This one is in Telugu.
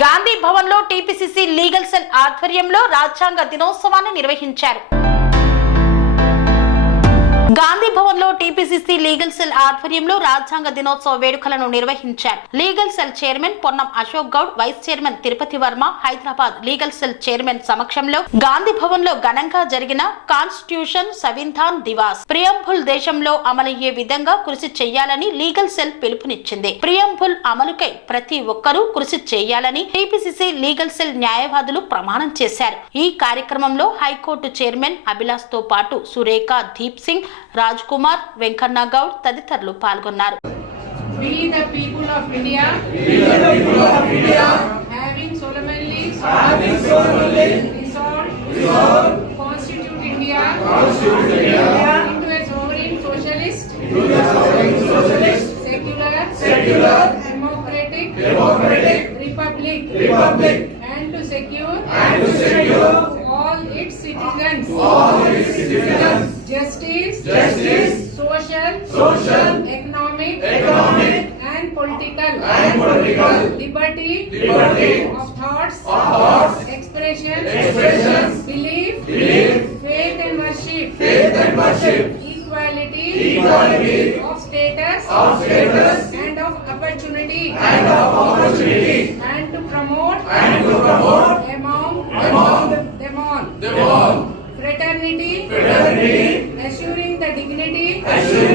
గాంధీ భవన్లో టీపీసీసీ లీగల్ సెల్ ఆధ్వర్యంలో రాజ్యాంగ దినోత్సవాన్ని నిర్వహించారు. గాంధీ భవన్లో టీపీసీసీ లీగల్ సెల్ ఆధ్వర్యంలో రాజ్యాంగ దినోత్సవ వేడుకలను నిర్వహించారు. Legal cell chairman Ponnam Ashok Goud vice chairman Tirupati Varma Hyderabad legal cell chairman సమక్షంలో గాంధీ భవన్లో ఘనంగా జరిగిన కాన్స్టిట్యూషన్ సవిధాన్ దివాస్. ప్రియంబుల్ దేశంలో అమలయ్యే విధంగా కృషి చేయాలని లీగల్ సెల్ పిలుపునిచ్చింది. ప్రియంబుల్ అమలుకై ప్రతి ఒక్కరూ కృషి చేయాలని టీపీసీసీ లీగల్ సెల్ న్యాయవాదులు ప్రమాణం చేశారు. ఈ కార్యక్రమంలో హైకోర్టు చైర్మన్ అభిలాష్తో పాటు సురేఖ దీప్ సింగ్ రాజ్ కుమార్ వెంకన్న గౌడ్ తదితరులు పాల్గొన్నారు We the people of India. Having solemnly. Resolved. Constitute India. Into a sovereign socialist. Secular. Democratic. Republic. And to secure. All its citizens. justice, justice, social, social, economic, economic, and political, and political, liberty, liberty. of thoughts, of thoughts, expression, belief, belief, faith and worship, faith and worship, equality, equality. Of status, of status, and of opportunity, and of opportunity, and to promote, and to promote. Among, among. Them all, them all, fraternity, fraternity.